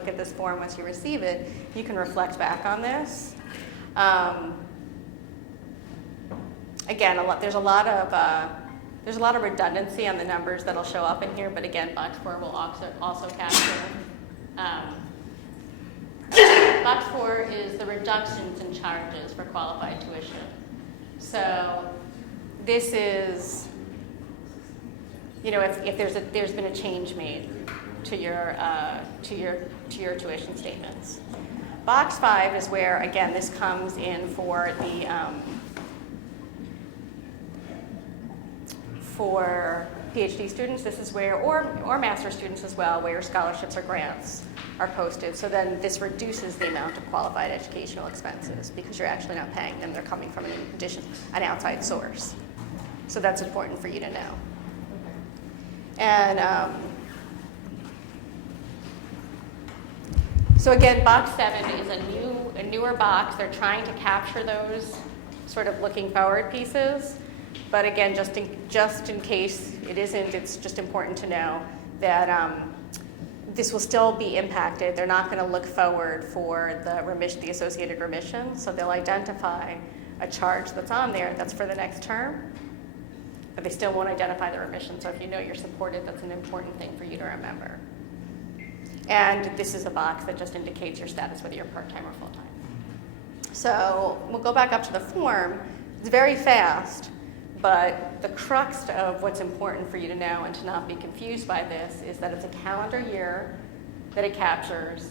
look at this form once you receive it, you can reflect back on this. Again, there's a lot of redundancy on the numbers that'll show up in here, but again, box 4 will also capture. Box 4 is the reductions in charges for qualified tuition. So this is, if there's been a change made to your tuition statements. Box 5 is where, again, this comes in for the for PhD students. This is where, or master's students as well, where your scholarships or grants are posted. So then this reduces the amount of qualified educational expenses because you're actually not paying them. They're coming from an outside source. So that's important for you to know. And so again, box 7 is a newer box. They're trying to capture those sort of looking forward pieces. But again, just in case it isn't, it's just important to know that this will still be impacted. They're not going to look forward for the associated remission. So they'll identify a charge that's on there that's for the next term, but they still won't identify the remission. So if you know you're supported, that's an important thing for you to remember. And this is a box that just indicates your status, whether you're part-time or full-time. So we'll go back up to the form. It's very fast, but the crux of what's important for you to know and to not be confused by this is that it's a calendar year that it captures,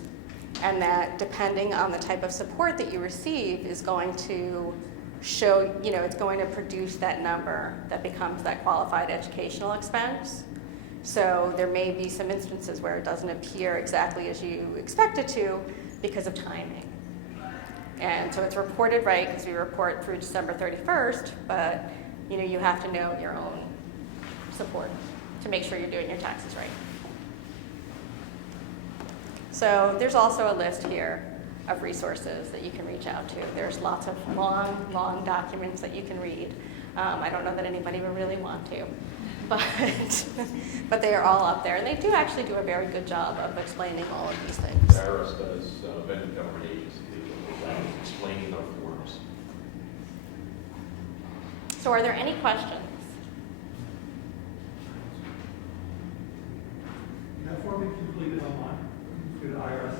and that depending on the type of support that you receive is going to show, it's going to produce that number that becomes that qualified educational expense. So there may be some instances where it doesn't appear exactly as you expect it to because of timing. And so it's reported right because we report through December 31st, but you have to know your own support to make sure you're doing your taxes right. So there's also a list here of resources that you can reach out to. There's lots of long documents that you can read. I don't know that anybody would really want to, but they are all up there. And they do actually do a very good job of explaining all of these things. IRS does vendor government agency explaining their forms. So are there any questions? That form is completed online through the IRS.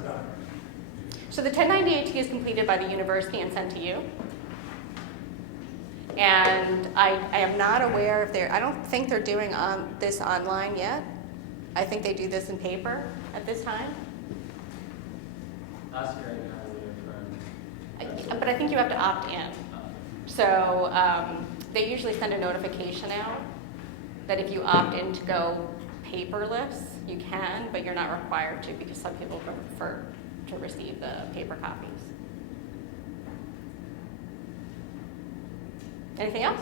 So the 1098-T is completed by the university and sent to you. And I am not aware if I don't think they're doing this online yet. I think they do this in paper at this time. Last year I had a friend. But I think you have to opt in. So they usually send a notification out that if you opt in to go paperless, you can, but you're not required to because some people prefer to receive the paper copies. Anything else?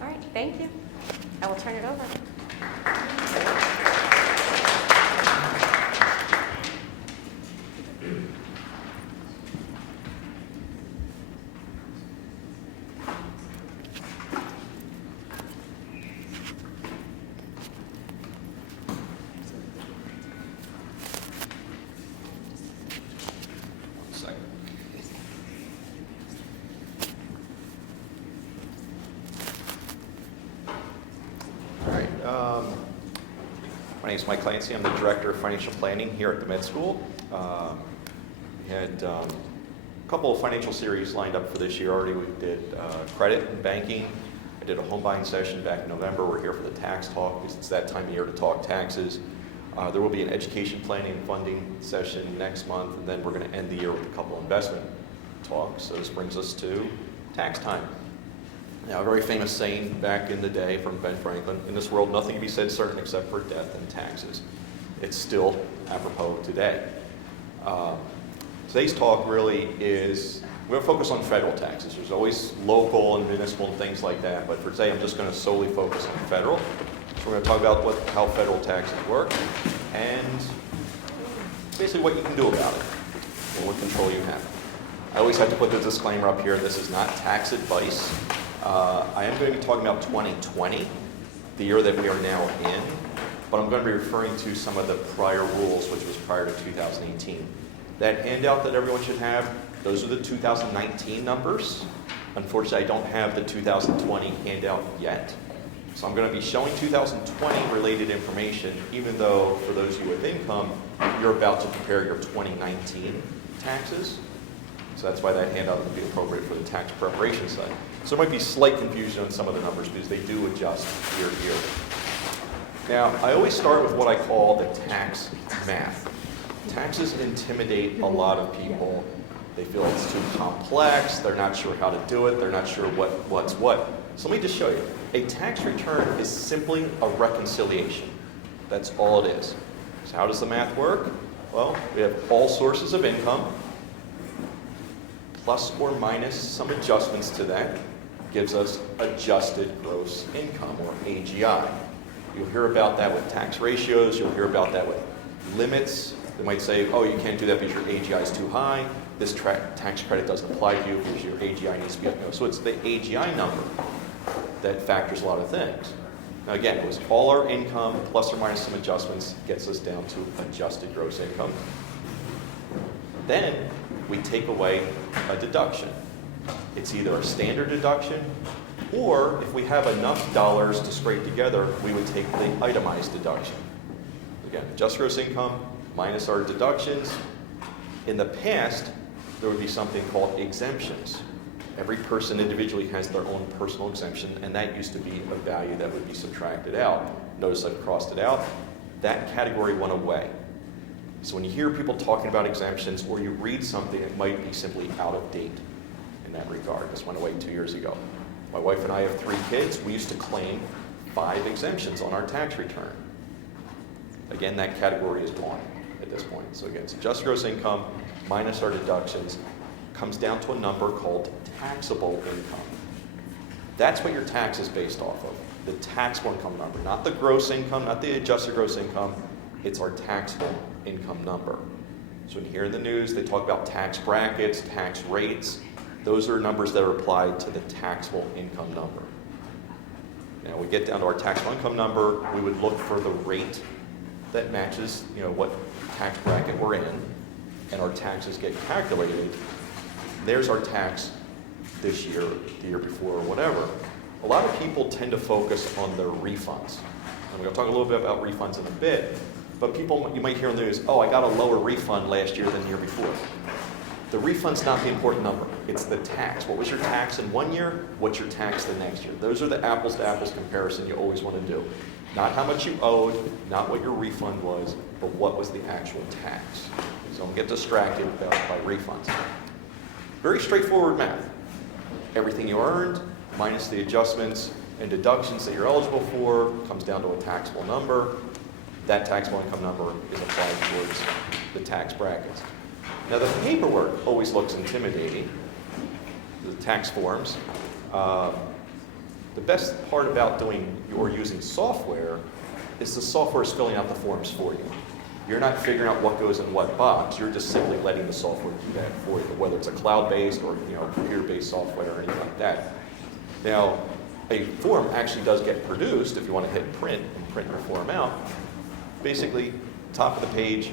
All right, thank you. I will turn it over. My name is Mike Clancy. I'm the Director of Financial Planning here at the Med School. We had a couple of financial series lined up for this year already. We did credit and banking. I did a home buying session back in November. We're here for the tax talk because it's that time of year to talk taxes. There will be an education planning and funding session next month, and then we're going to end the year with a couple investment talks. So this brings us to tax time. Now, a very famous saying back in the day from Ben Franklin, in this world nothing can be said certain except for death and taxes. It's still apropos today. Today's talk really is, we're going to focus on federal taxes. There's always local and municipal and things like that, but for today I'm just going to solely focus on federal. So we're going to talk about how federal taxes work and basically what you can do about it and what control you have. I always have to put the disclaimer up here, this is not tax advice. I am going to be talking about 2020, the year that we are now in. but I'm going to be referring to some of the prior rules, which was prior to 2018. That handout that everyone should have, those are the 2019 numbers. Unfortunately, I don't have the 2020 handout yet. So I'm going to be showing 2020 related information, even though for those of you with income, you're about to prepare your 2019 taxes. So that's why that handout would be appropriate for the tax preparation side. So there might be slight confusion on some of the numbers because they do adjust year to year. Now, I always start with what I call the tax math. Taxes intimidate a lot of people. They feel it's too complex, they're not sure how to do it, they're not sure what's what. So let me just show you. A tax return is simply a reconciliation. That's all it is. So how does the math work? Well, we have all sources of income, plus or minus some adjustments to that, gives us adjusted gross income, or AGI. You'll hear about that with tax ratios, you'll hear about that with limits. They might say, oh, you can't do that because your AGI is too high. This tax credit doesn't apply to you because your AGI needs to be up. So it's the AGI number that factors a lot of things. Now again, it was all our income plus or minus some adjustments gets us down to adjusted gross income. Then we take away a deduction. It's either a standard deduction, or if we have enough dollars to scrape together, we would take the itemized deduction. Again, adjusted gross income minus our deductions. In the past, there would be something called exemptions. Every person individually has their own personal exemption, and that used to be a value that would be subtracted out. Notice I've crossed it out. That category went away. So when you hear people talking about exemptions, or you read something, it might be simply out of date in that regard. This went away 2 years ago. My wife and I have 3 kids. We used to claim 5 exemptions on our tax return. Again, that category is gone at this point. So again, it's adjusted gross income minus our deductions comes down to a number called taxable income. That's what your tax is based off of, the taxable income number, not the gross income, not the adjusted gross income. It's our taxable income number. So when you hear in the news, they talk about tax brackets, tax rates. Those are numbers that are applied to the taxable income number. Now we get down to our taxable income number, we would look for the rate that matches, what tax bracket we're in, and our taxes get calculated. There's our tax this year, the year before, or whatever. A lot of people tend to focus on their refunds. And we're going to talk a little bit about refunds in a bit, but people, you might hear in the news, oh, I got a lower refund last year than the year before. The refund's not the important number. It's the tax. What was your tax in one year? What's your tax the next year? Those are the apples to apples comparison you always want to do. Not how much you owed, not what your refund was, but what was the actual tax. So don't get distracted by refunds. Very straightforward math. Everything you earned minus the adjustments and deductions that you're eligible for comes down to a taxable number. That taxable income number is applied towards the tax brackets. Now the paperwork always looks intimidating, the tax forms. The best part about doing or using software is the software is filling out the forms for you. You're not figuring out what goes in what box. You're just simply letting the software do that for you, whether it's a cloud-based or computer-based software or anything like that. Now, a form actually does get produced if you want to hit print and print your form out. Basically, top of the page,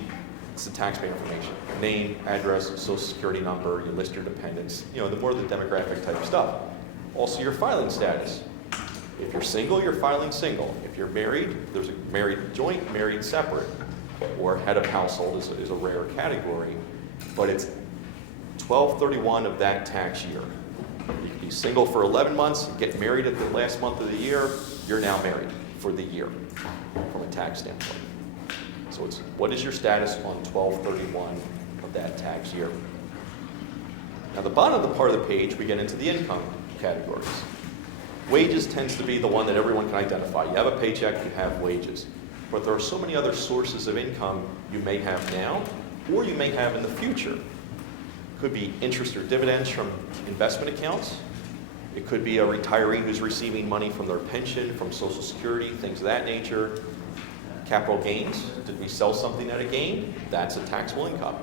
it's the taxpayer information. Name, address, social security number, you list your dependents, the more the demographic type stuff. Also your filing status. If you're single, you're filing single. If you're married, there's a married joint, married separate. Or head of household is a rare category, but it's 12/31 of that tax year. You can be single for 11 months, get married at the last month of the year, you're now married for the year from a tax standpoint. So it's what is your status on 12/31 of that tax year. Now the bottom of the part of the page, we get into the income categories. Wages tends to be the one that everyone can identify. You have a paycheck, you have wages. But there are so many other sources of income you may have now, or you may have in the future. Could be interest or dividends from investment accounts. It could be a retiree who's receiving money from their pension, from Social Security, things of that nature. Capital gains. Did we sell something at a gain? That's a taxable income.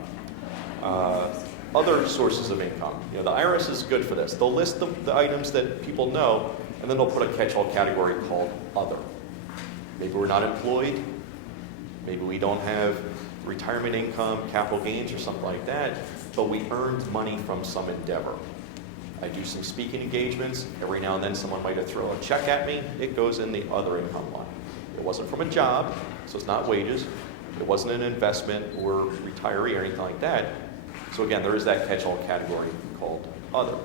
Other sources of income. The IRS is good for this. They'll list the items that people know, and then they'll put a catch-all category called other. Maybe we're not employed, Maybe we don't have retirement income, capital gains, or something like that, but we earned money from some endeavor. I do some speaking engagements. Every now and then someone might throw a check at me. It goes in the other income line. It wasn't from a job, so it's not wages. It wasn't an investment or retiree or anything like that. So again, there is that catch-all category called other.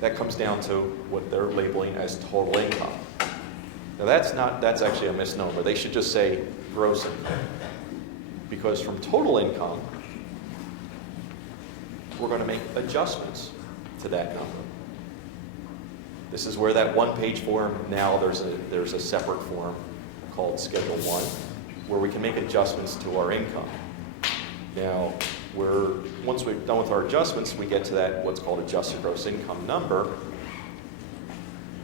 That comes down to what they're labeling as total income. Now that's actually a misnomer. They should just say gross income. Because from total income, we're going to make adjustments to that number. This is where that one-page form, now there's a separate form called Schedule 1, where we can make adjustments to our income. Now, once we've done with our adjustments, we get to that what's called adjusted gross income number.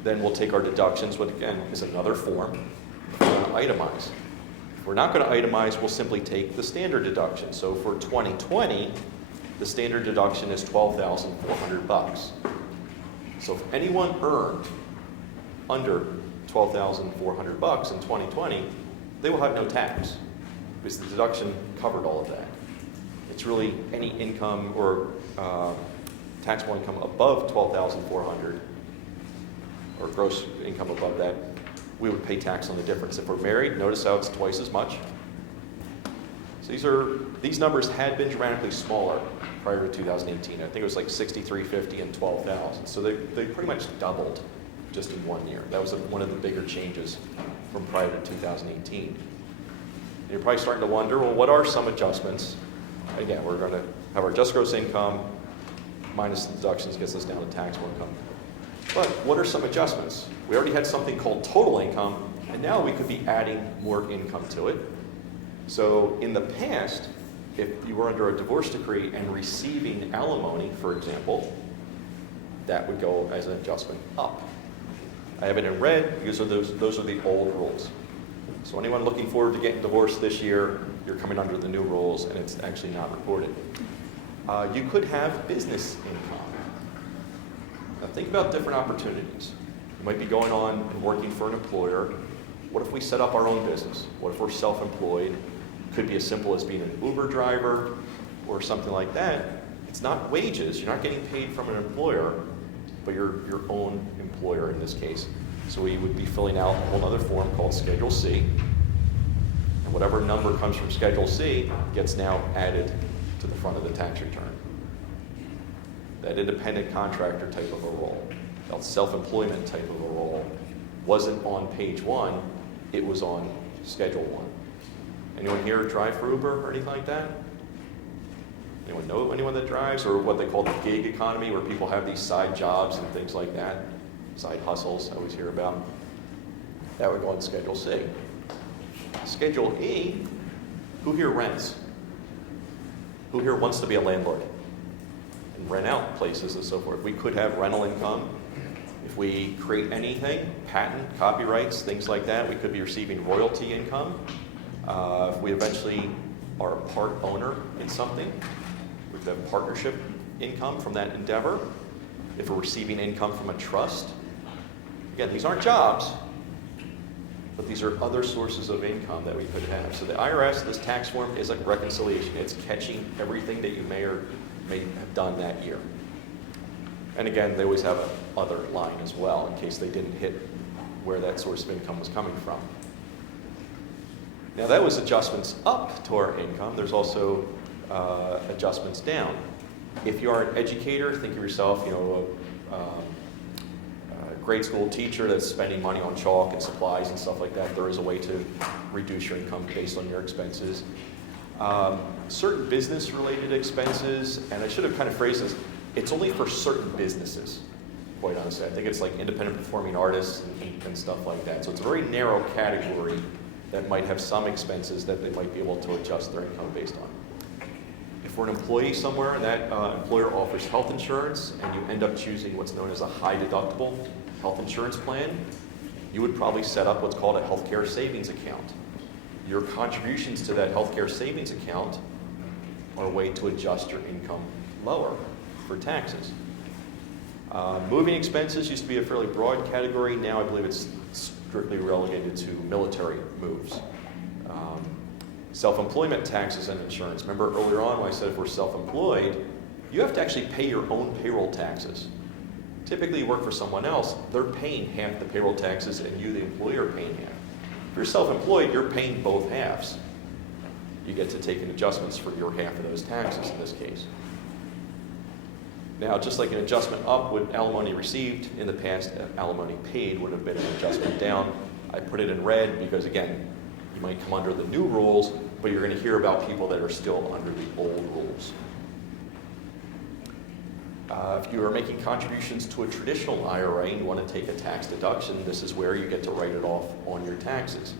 Then we'll take our deductions, which again is another form. We're going to itemize. If we're not going to itemize, we'll simply take the standard deduction. So for 2020, the standard deduction is $12,400. So if anyone earned under $12,400 in 2020, they will have no tax because the deduction covered all of that. It's really any income or taxable income above $12,400 or gross income above that, we would pay tax on the difference. If we're married, notice how it's twice as much. So these numbers had been dramatically smaller prior to 2018. I think it was like 6,350 and 12,000. So they pretty much doubled just in 1 year. That was one of the bigger changes from prior to 2018. And you're probably starting to wonder, well, what are some adjustments? Again, we're going to have our just gross income minus the deductions gets us down to taxable income. But what are some adjustments? We already had something called total income, and now we could be adding more income to it. So in the past, if you were under a divorce decree and receiving alimony, for example, that would go as an adjustment up. I have it in red because those are the old rules. So anyone looking forward to getting divorced this year, you're coming under the new rules, and it's actually not reported. You could have business income. Now think about different opportunities. You might be going on and working for an employer. What if we set up our own business? What if we're self-employed? Could be as simple as being an Uber driver or something like that. It's not wages. You're not getting paid from an employer, but you're your own employer in this case. So we would be filling out a whole other form called Schedule C. And whatever number comes from Schedule C gets now added to the front of the tax return. That independent contractor type of a role, that self-employment type of a role, wasn't on page 1, it was on Schedule 1. Anyone here drive for Uber or anything like that? Anyone know anyone that drives, or what they call the gig economy, where people have these side jobs and things like that? Side hustles, I always hear about. That would go on Schedule C. Schedule E, who here rents? Who here wants to be a landlord and rent out places and so forth? We could have rental income. If we create anything, patent, copyrights, things like that, we could be receiving royalty income. If we eventually are a part owner in something, we could have partnership income from that endeavor. If we're receiving income from a trust, again, these aren't jobs, but these are other sources of income that we could have. So the IRS, this tax form, is like reconciliation. It's catching everything that you may or may have done that year. And again, they always have an other line as well in case they didn't hit where that source of income was coming from. Now that was adjustments up to our income. There's also adjustments down. If you are an educator, think of yourself, a grade school teacher that's spending money on chalk and supplies and stuff like that. There is a way to reduce your income based on your expenses. Certain business-related expenses, and I should have kind of phrased this, it's only for certain businesses, quite honestly. I think it's like independent performing artists and stuff like that. So it's a very narrow category that might have some expenses that they might be able to adjust their income based on. If we're an employee somewhere and that employer offers health insurance and you end up choosing what's known as a high deductible health insurance plan, you would probably set up what's called a healthcare savings account. Your contributions to that healthcare savings account are a way to adjust your income lower for taxes. Moving expenses used to be a fairly broad category. Now I believe it's strictly relegated to military moves. Self-employment taxes and insurance. Remember earlier on when I said if we're self-employed, you have to actually pay your own payroll taxes. Typically you work for someone else, they're paying half the payroll taxes and you, the employer, are paying half. If you're self-employed, you're paying both halves. You get to take in adjustments for your half of those taxes in this case. Now, just like an adjustment up with alimony received, in the past, alimony paid would have been an adjustment down. I put it in red because, again, you might come under the new rules, but you're going to hear about people that are still under the old rules. If you are making contributions to a traditional IRA and you want to take a tax deduction, this is where you get to write it off on your taxes.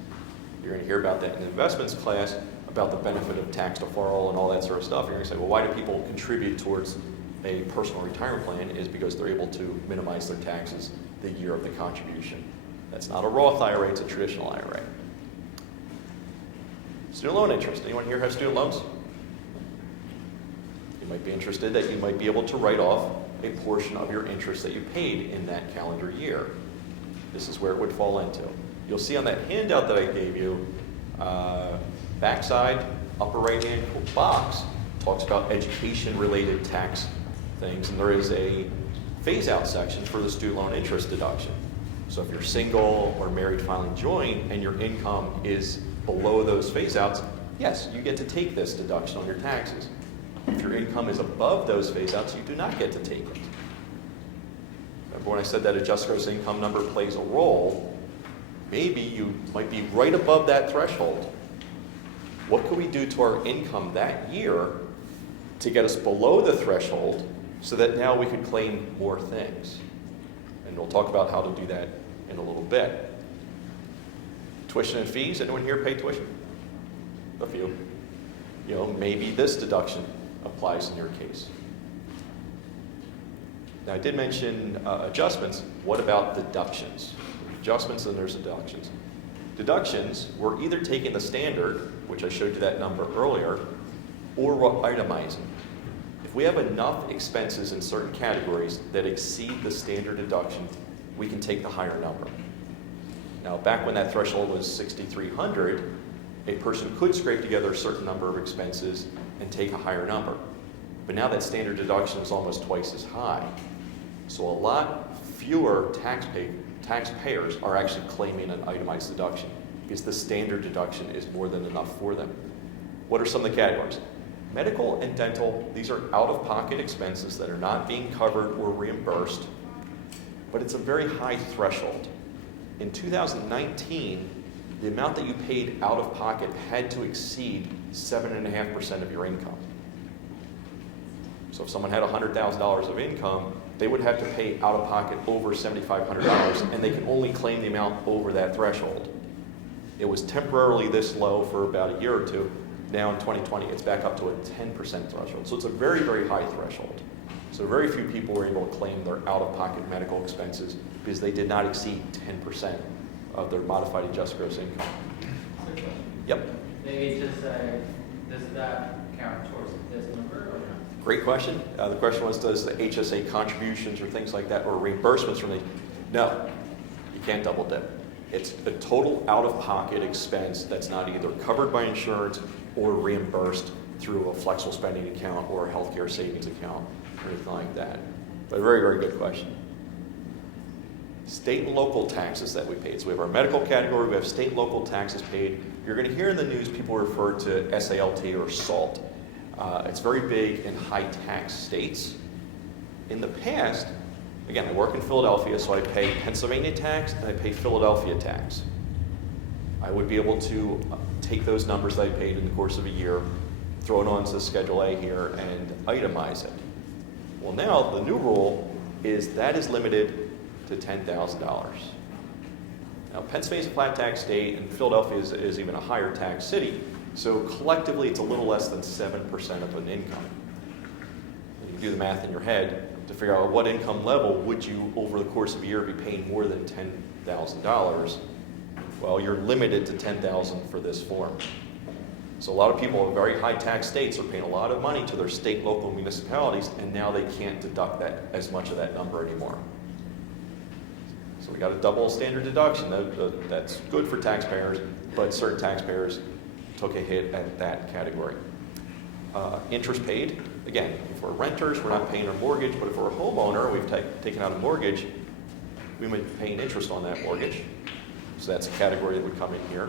You're going to hear about that in the investments class, about the benefit of tax deferral and all that sort of stuff. You're going to say, well, why do people contribute towards a personal retirement plan? Is because they're able to minimize their taxes the year of the contribution. That's not a Roth IRA, it's a traditional IRA. Student loan interest. Anyone here have student loans? You might be interested that you might be able to write off a portion of your interest that you paid in that calendar year. This is where it would fall into. You'll see on that handout that I gave you, backside, upper right-hand box, talks about education-related tax things, and there is a phase-out section for the student loan interest deduction. So if you're single or married filing joint and your income is below those phase-outs, yes, you get to take this deduction on your taxes. If your income is above those phase-outs, you do not get to take it. Remember when I said that adjusted gross income number plays a role? Maybe you might be right above that threshold. What could we do to our income that year to get us below the threshold so that now we could claim more things? And we'll talk about how to do that in a little bit. Tuition and fees. Anyone here pay tuition? A few. You know, maybe this deduction applies in your case. Now, I did mention adjustments. What about deductions? Adjustments and there's deductions. Deductions, we're either taking the standard, which I showed you that number earlier, or we're itemizing. If we have enough expenses in certain categories that exceed the standard deduction, we can take the higher number. Now, back when that threshold was $6,300, a person could scrape together a certain number of expenses and take a higher number. But now that standard deduction is almost twice as high. So a lot fewer taxpayers are actually claiming an itemized deduction because the standard deduction is more than enough for them. What are some of the categories? Medical and dental, these are out-of-pocket expenses that are not being covered or reimbursed, but it's a very high threshold. In 2019, the amount that you paid out of pocket had to exceed 7.5% of your income. So if someone had $100,000 of income, they would have to pay out of pocket over $7,500, and they can only claim the amount over that threshold. It was temporarily this low for about a year or two. Now in 2020, it's back up to a 10% threshold. So it's a very, very high threshold. So very few people were able to claim their out-of-pocket medical expenses because they did not exceed 10% of their modified adjusted gross income. Yep. Maybe just say, does that count towards this number or not? Great question. The question was, does the HSA contributions or things like that or reimbursements from the... No, you can't double dip. It's a total out-of-pocket expense that's not either covered by insurance or reimbursed through a flexible spending account or a healthcare savings account or anything like that. But a very, very good question. State and local taxes that we paid. So we have our medical category, we have state and local taxes paid. You're going to hear in the news people refer to SALT or SALT. It's very big in high tax states. In the past, again, I work in Philadelphia, so I pay Pennsylvania tax and I pay Philadelphia tax. I would be able to take those numbers that I paid in the course of a year, throw it onto Schedule A here, and itemize it. Well, now the new rule is that is limited to $10,000. Now, Pennsylvania is a flat tax state, and Philadelphia is even a higher tax city. So collectively, it's a little less than 7% of an income. You can do the math in your head to figure out what income level would you, over the course of a year, be paying more than $10,000. Well, you're limited to $10,000 for this form. So a lot of people in very high tax states are paying a lot of money to their state and local municipalities, and now they can't deduct that as much of that number anymore. So we got a double standard deduction. That's good for taxpayers, but certain taxpayers took a hit at that category. Interest paid, again, if we're renters, we're not paying our mortgage, but if we're a homeowner, we've taken out a mortgage, we might be paying interest on that mortgage. So that's a category that would come in here.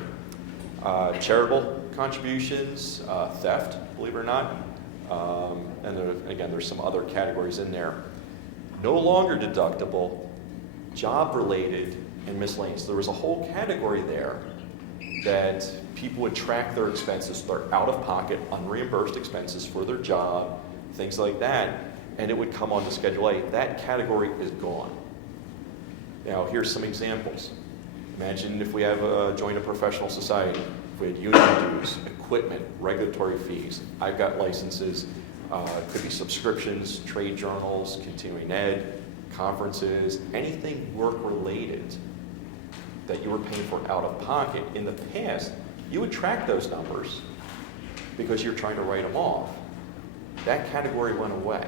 Charitable contributions, theft, believe it or not. And again, there's some other categories in there. No longer deductible, job-related, and miscellaneous. There was a whole category there that people would track their expenses, their out-of-pocket, unreimbursed expenses for their job, things like that, and it would come onto Schedule A. That category is gone. Now, here's some examples. Imagine if we have joined a professional society, if we had union dues, equipment, regulatory fees. I've got licenses, could be subscriptions, trade journals, continuing ed, conferences, anything work-related that you were paying for out of pocket. In the past, you would track those numbers because you're trying to write them off. That category went away.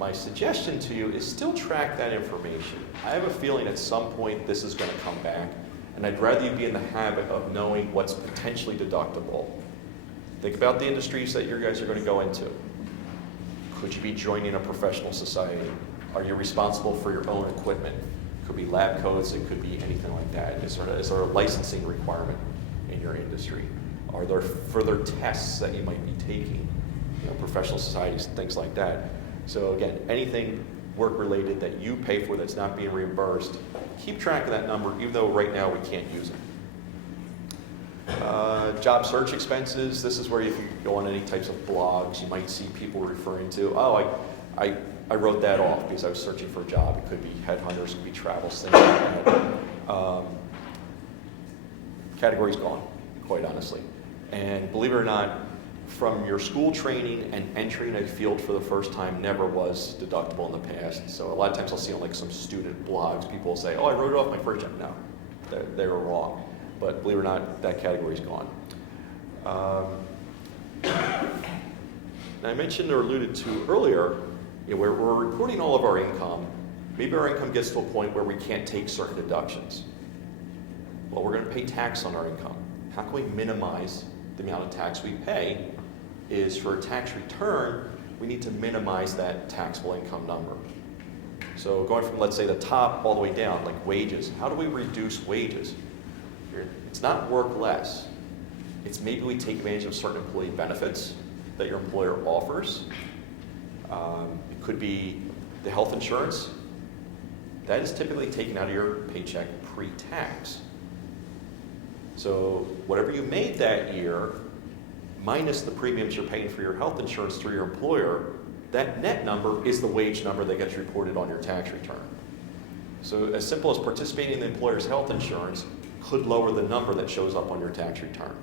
My suggestion to you is still track that information. I have a feeling at some point this is going to come back, and I'd rather you be in the habit of knowing what's potentially deductible. Think about the industries that you guys are going to go into. Could you be joining a professional society? Are you responsible for your own equipment? It could be lab coats, it could be anything like that. Is there a licensing requirement in your industry? Are there further tests that you might be taking? Professional societies, things like that. So again, anything work-related that you pay for that's not being reimbursed, keep track of that number, even though right now we can't use it. Job search expenses, this is where if you go on any types of blogs, you might see people referring to, oh, I wrote that off because I was searching for a job. It could be headhunters, it could be travels, things like that. Category's gone, quite honestly. And believe it or not, from your school training and entering a field for the first time never was deductible in the past. So a lot of times I'll see on like some student blogs, people will say, oh, I wrote it off my first job. No, they were wrong. But believe it or not, that category's gone. I mentioned or alluded to earlier, where we're reporting all of our income, maybe our income gets to a point where we can't take certain deductions. Well, we're going to pay tax on our income. How can we minimize the amount of tax we pay? Is for a tax return, we need to minimize that taxable income number. So going from, let's say, the top all the way down, like wages, how do we reduce wages? It's not work less. It's maybe we take advantage of certain employee benefits that your employer offers. It could be the health insurance. That is typically taken out of your paycheck pre-tax. So whatever you made that year, minus the premiums you're paying for your health insurance through your employer, that net number is the wage number that gets reported on your tax return. So as simple as participating in the employer's health insurance could lower the number that shows up on your tax return.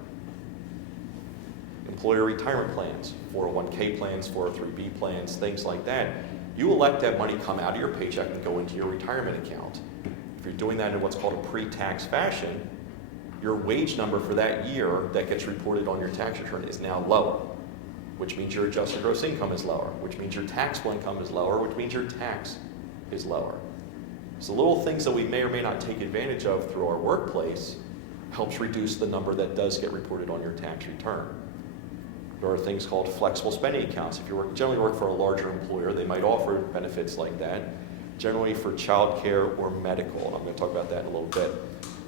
Employer retirement plans, 401k plans, 403b plans, things like that. You elect that money come out of your paycheck and go into your retirement account. If you're doing that in what's called a pre-tax fashion, your wage number for that year that gets reported on your tax return is now lower, which means your adjusted gross income is lower, which means your taxable income is lower, which means your tax is lower. So little things that we may or may not take advantage of through our workplace helps reduce the number that does get reported on your tax return. There are things called flexible spending accounts. If you generally work for a larger employer, they might offer benefits like that, generally for childcare or medical, and I'm going to talk about that in a little bit.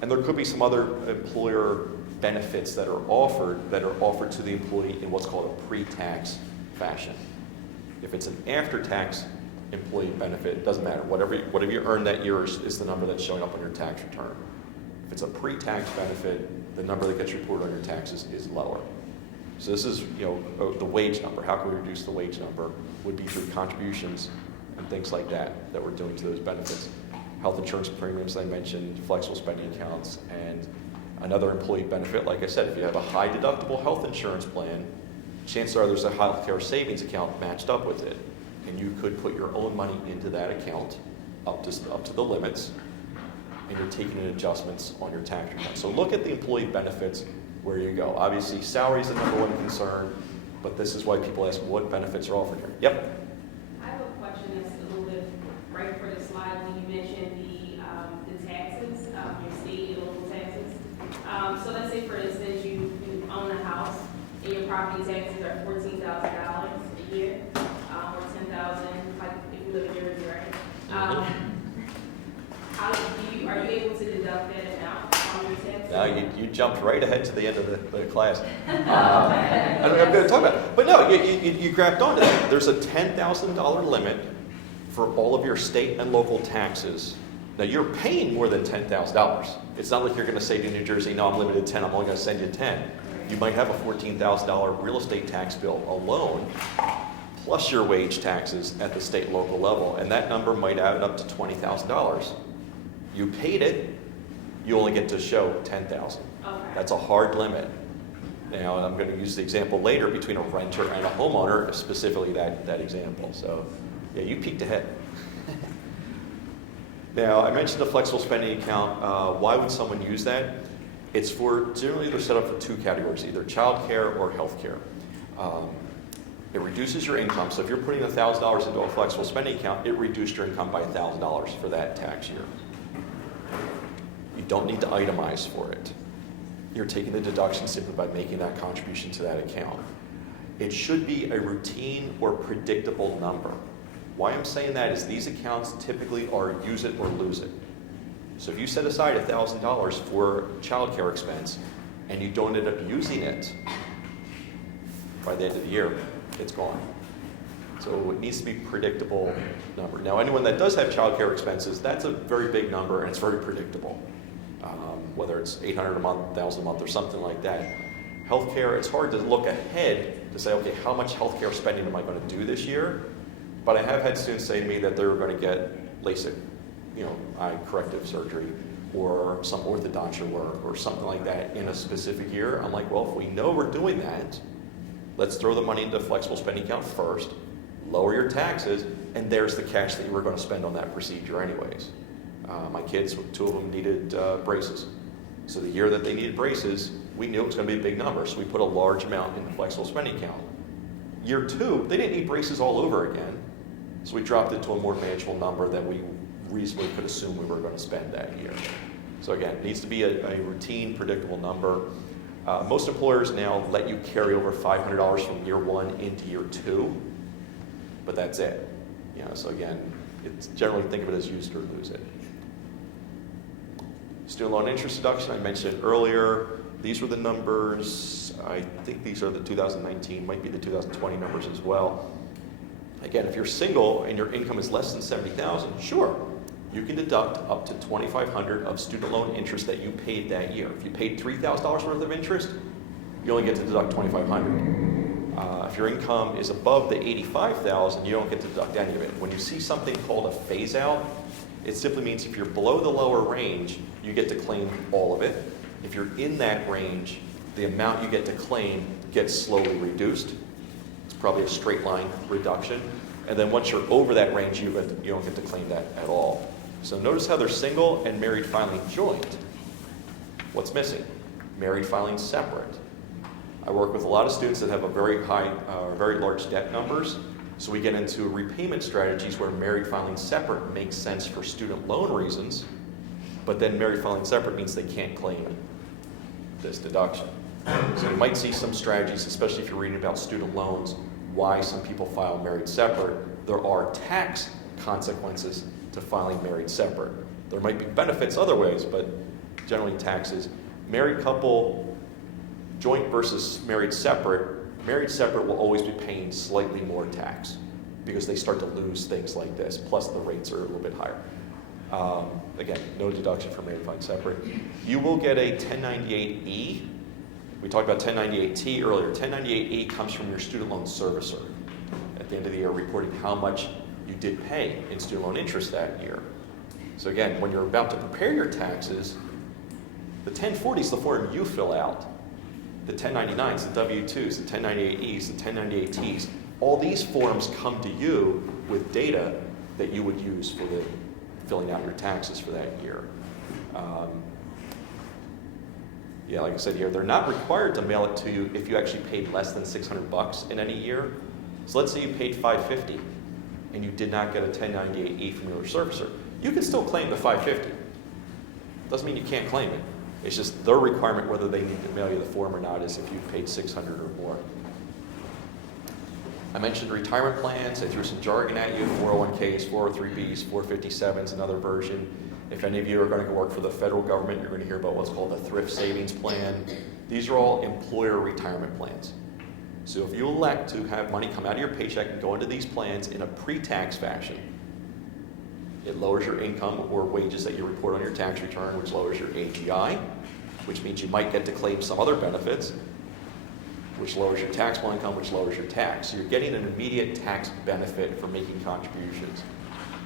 And there could be some other employer benefits that are offered to the employee in what's called a pre-tax fashion. If it's an after-tax employee benefit, it doesn't matter. Whatever you earn that year is the number that's showing up on your tax return. If it's a pre-tax benefit, the number that gets reported on your taxes is lower. So this is, the wage number. How can we reduce the wage number? Would be through contributions and things like that we're doing to those benefits. Health insurance premiums, I mentioned, flexible spending accounts, and another employee benefit, like I said, if you have a high deductible health insurance plan, chances are there's a healthcare savings account matched up with it, and you could put your own money into that account up to the limits, and you're taking in adjustments on your tax return. So look at the employee benefits where you go. Obviously, salary is the number one concern, but this is why people ask what benefits are offered here. Yep. I have a question that's a little bit right for the slide when you mentioned the taxes, your state and local taxes. So let's say, for instance, you own a property taxes are $14,000 a year, or $10,000, like if you live in Jersey, right? How do you, are you able to deduct that amount from your taxes? Now, you jumped right ahead to the end of the class. I'm going to talk about it. But no, you grabbed onto that. There's a $10,000 limit for all of your state and local taxes. Now, you're paying more than $10,000. It's not like you're going to say to New Jersey, no, I'm limited to 10, I'm only going to send you 10. You might have a $14,000 real estate tax bill alone, plus your wage taxes at the state and local level, and that number might add up to $20,000. You paid it, you only get to show $10,000. Okay. That's a hard limit. Now, and I'm going to use the example later between a renter and a homeowner, specifically that example. So, yeah, you peeked ahead. Now, I mentioned the flexible spending account. Why would someone use that? It's for, generally they're set up for two categories, either child care or health care. It reduces your income. So if you're putting $1,000 into a flexible spending account, it reduced your income by $1,000 for that tax year. You don't need to itemize for it. You're taking the deduction simply by making that contribution to that account. It should be a routine or predictable number. Why I'm saying that is these accounts typically are use it or lose it. So if you set aside $1,000 for childcare expense and you don't end up using it by the end of the year, it's gone. So it needs to be a predictable number. Now, anyone that does have childcare expenses, that's a very big number and it's very predictable. Whether it's $800 a month, $1,000 a month, or something like that. Healthcare, it's hard to look ahead to say, okay, how much healthcare spending am I going to do this year? But I have had students say to me that they're going to get LASIK, eye corrective surgery, or some orthodontia work, or something like that in a specific year. I'm like, well, if we know we're doing that, let's throw the money into a flexible spending account first, lower your taxes, and there's the cash that you were going to spend on that procedure anyways. My kids, two of them needed braces. So the year that they needed braces, we knew it was going to be a big number, so we put a large amount in the flexible spending account. Year two, they didn't need braces all over again, so we dropped it to a more manageable number that we reasonably could assume we were going to spend that year. So again, it needs to be a routine, predictable number. Most employers now let you carry over $500 from year one into year two, but that's it. So again, it's generally think of it as use it or lose it. Student loan interest deduction, I mentioned earlier. These were the numbers. I think these are the 2019, might be the 2020 numbers as well. Again, if you're single and your income is less than $70,000, sure, you can deduct up to $2,500 of student loan interest that you paid that year. If you paid $3,000 worth of interest, you only get to deduct $2,500. If your income is above the $85,000, you don't get to deduct any of it. When you see something called a phase out, it simply means if you're below the lower range, you get to claim all of it. If you're in that range, the amount you get to claim gets slowly reduced. It's probably a straight line reduction. And then once you're over that range, you don't get to claim that at all. So notice how they're single and married filing joint. What's missing? Married filing separate. I work with a lot of students that have a very large debt numbers. So we get into repayment strategies where married filing separate makes sense for student loan reasons, but then married filing separate means they can't claim this deduction. So you might see some strategies, especially if you're reading about student loans, why some people file married separate. There are tax consequences to filing married separate. There might be benefits other ways, but generally taxes. Married couple, joint versus married separate will always be paying slightly more tax because they start to lose things like this, plus the rates are a little bit higher. Again, no deduction for married filing separate. You will get a 1098E. We talked about 1098T earlier. 1098E comes from your student loan servicer at the end of the year reporting how much you did pay in student loan interest that year. So again, when you're about to prepare your taxes, the 1040 is the form you fill out. The 1099s, the W-2s, the 1098Es, the 1098Ts, all these forms come to you with data that you would use for the filling out your taxes for that year. Like I said here, they're not required to mail it to you if you actually paid less than $600 in any year. So let's say you paid $550 and you did not get a 1098E from your servicer. You can still claim the $550. Doesn't mean you can't claim it. It's just their requirement whether they need to mail you the form or not is if you've paid $600 or more. I mentioned retirement plans. I threw some jargon at you, 401ks, 403bs, 457s, another version. If any of you are going to go work for the federal government, you're going to hear about what's called the thrift savings plan. These are all employer retirement plans. So if you elect to have money come out of your paycheck and go into these plans in a pre-tax fashion, it lowers your income or wages that you report on your tax return, which lowers your AGI, which means you might get to claim some other benefits, which lowers your taxable income, which lowers your tax. So you're getting an immediate tax benefit for making contributions.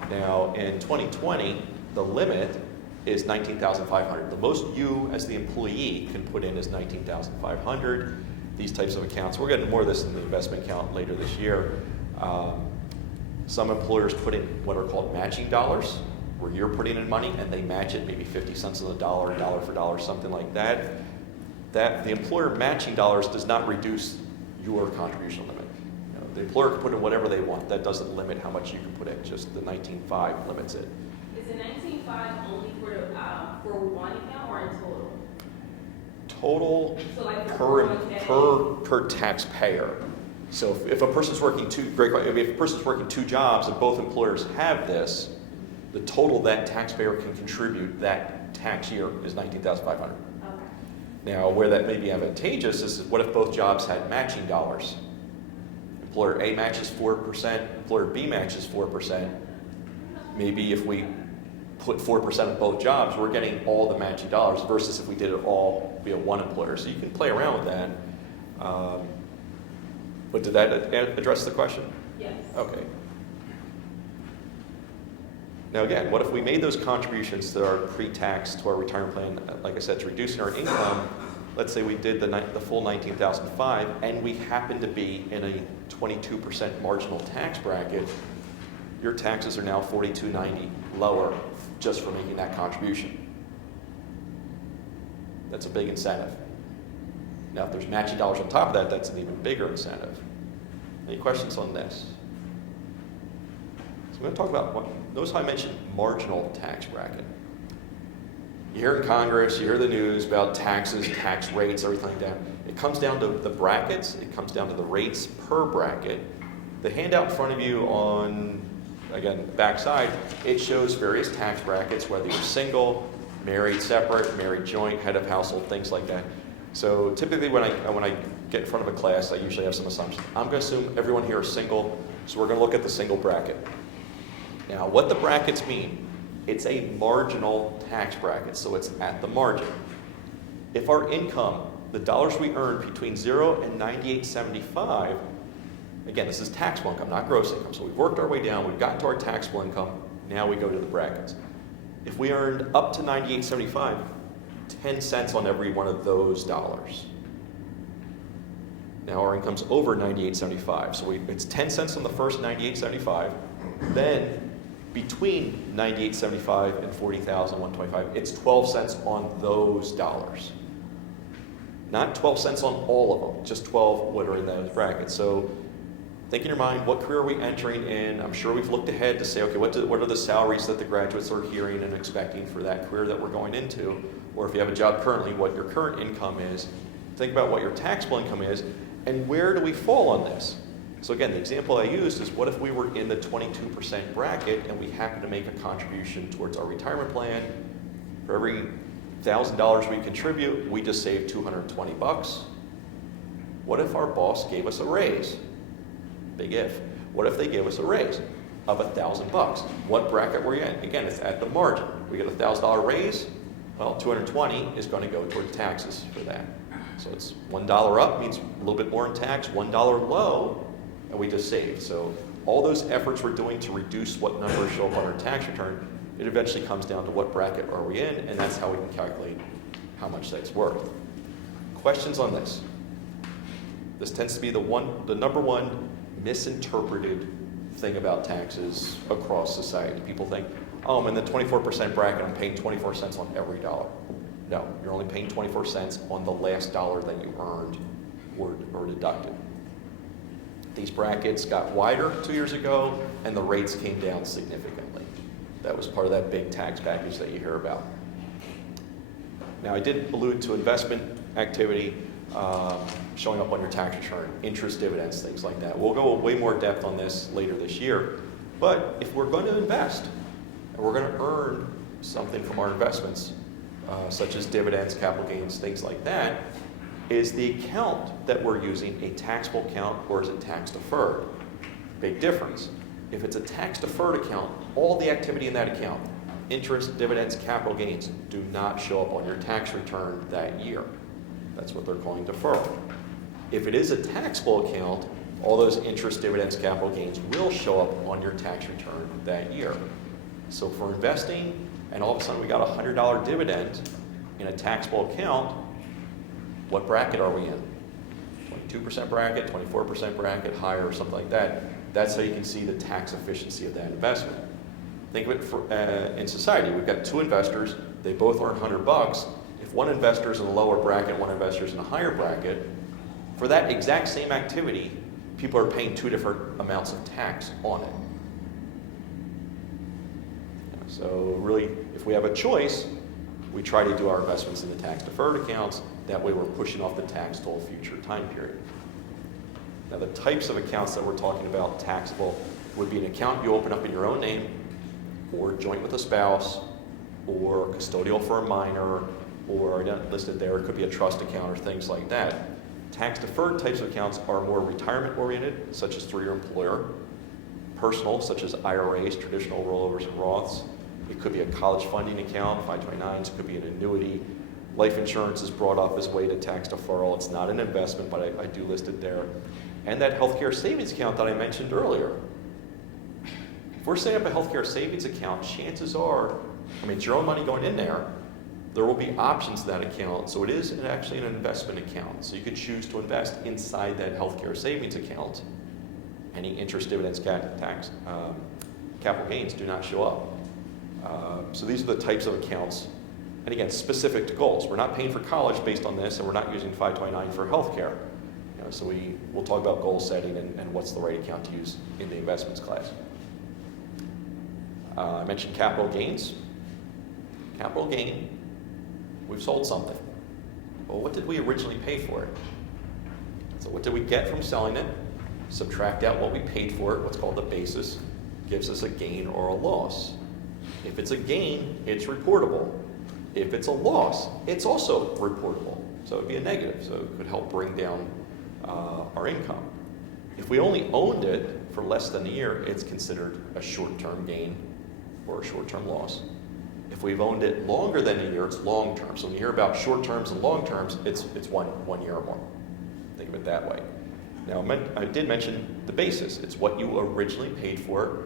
Now, in 2020, the limit is $19,500. The most you, as the employee, can put in is $19,500. These types of accounts, we're getting more of this in the investment account later this year. Some employers put in what are called matching dollars, where you're putting in money and they match it, maybe 50 cents on the dollar, dollar for dollar, something like that. That the employer matching dollars does not reduce your contribution limit. You know, the employer can put in whatever they want. That doesn't limit how much you can put in. Just the 19.5 limits it. Is the 19.5 only for one account or in total? Total So like the per taxpayer. So if a person's working if a person's working two jobs and both employers have this, the total that taxpayer can contribute that tax year is $19,500. Okay. Now, where that may be advantageous is what if both jobs had matching dollars? Employer A matches 4%, employer B matches 4%. Maybe if we put 4% of both jobs, we're getting all the matching dollars versus if we did it all via one employer. So you can play around with that. But did that address the question? Yes. Okay. Now again, what if we made those contributions that are pre-tax to our retirement plan, like I said, to reducing our income? Let's say we did the full $19,500 and we happen to be in a 22% marginal tax bracket, your taxes are now $4,290 lower just for making that contribution. That's a big incentive. Now, if there's matching dollars on top of that, that's an even bigger incentive. Any questions on this? So I'm going to talk about notice how I mentioned marginal tax bracket. You hear in Congress, you hear the news about taxes, tax rates, everything like that. It comes down to the brackets. It comes down to the rates per bracket. The handout in front of you on, again, backside, it shows various tax brackets, whether you're single, married separate, married joint, head of household, things like that. So typically when I get in front of a class, I usually have some assumptions. I'm going to assume everyone here is single, so we're going to look at the single bracket. Now, what the brackets mean, it's a marginal tax bracket, so it's at the margin. If our income, the dollars we earn between 0 and $98.75, again, this is taxable income, not gross income. So we've worked our way down, we've gotten to our taxable income, now we go to the brackets. If we earned up to $98.75, 10 cents on every one of those dollars. Now our income's over $98.75, so it's 10 cents on the first $98.75. Then between $98.75 and $40,125, it's 12 cents on those dollars. Not 12 cents on all of them, just 12 what are in those brackets. So think in your mind, what career are we entering in? I'm sure we've looked ahead to say, okay, what are the salaries that the graduates are hearing and expecting for that career that we're going into? Or if you have a job currently, what your current income is. Think about what your taxable income is, and where do we fall on this? So again, the example I used is what if we were in the 22% bracket and we happen to make a contribution towards our retirement plan? For every $1,000 we contribute, we just save $220. What if our boss gave us a raise? Big if. What if they gave us a raise of $1,000? What bracket were you in? Again, it's at the margin. We get a $1,000 raise. Well, $220 is going to go toward taxes for that. So it's $1 up means a little bit more in tax, $1 low, and we just saved. So all those efforts we're doing to reduce what numbers show up on our tax return, it eventually comes down to what bracket are we in, and that's how we can calculate how much that's worth. Questions on this? This tends to be the number one misinterpreted thing about taxes across society. People think, oh, I'm in the 24% bracket, I'm paying 24 cents on every dollar. No, you're only paying 24 cents on the last dollar that you earned or deducted. These brackets got wider 2 years ago, and the rates came down significantly. That was part of that big tax package that you hear about. Now, I did allude to investment activity. showing up on your tax return, interest, dividends, things like that. We'll go way more depth on this later this year. But if we're going to invest, and we're going to earn something from our investments, such as dividends, capital gains, things like that, is the account that we're using a taxable account or is it tax deferred? Big difference. If it's a tax deferred account, all the activity in that account, interest, dividends, capital gains, do not show up on your tax return that year. That's what they're calling deferral. If it is a taxable account, all those interest, dividends, capital gains will show up on your tax return that year. So if we're investing and all of a sudden we got a $100 dividend in a taxable account, what bracket are we in? 22% bracket, 24% bracket, higher, or something like that. That's how you can see the tax efficiency of that investment. Think of it for, in society. We've got two investors. They both earn $100. If one investor is in a lower bracket, one investor is in a higher bracket, for that exact same activity, people are paying two different amounts of tax on it. So really, if we have a choice, we try to do our investments in the tax-deferred accounts. That way we're pushing off the tax to a future time period. Now the types of accounts that we're talking about taxable would be an account you open up in your own name, or joint with a spouse, or custodial for a minor, or listed there, it could be a trust account or things like that. Tax-deferred types of accounts are more retirement-oriented, such as through your employer. Personal, such as IRAs, traditional rollovers and Roths. It could be a college funding account, 529s, it could be an annuity. Life insurance is brought up as a way to tax deferral. It's not an investment, but I do list it there. And that healthcare savings account that I mentioned earlier. If we're setting up a healthcare savings account, chances are, it's your own money going in there, there will be options to that account. So it is actually an investment account. So you could choose to invest inside that healthcare savings account. Any interest, dividends, capital gains do not show up. So these are the types of accounts, and again, specific to goals. We're not paying for college based on this, and we're not using 529 for healthcare. So we'll talk about goal setting and what's the right account to use in the investments class. I mentioned capital gains. Capital gain, we've sold something. Well, what did we originally pay for it? So what did we get from selling it? Subtract out what we paid for it, what's called the basis, gives us a gain or a loss. If it's a gain, it's reportable. If it's a loss, it's also reportable. So it'd be a negative, so it could help bring down our income. If we only owned it for less than a year, it's considered a short-term gain or a short-term loss. If we've owned it longer than a year, it's long-term. So when you hear about short-terms and long-terms, it's 1 year or more. Think of it that way. Now, I did mention the basis. It's what you originally paid for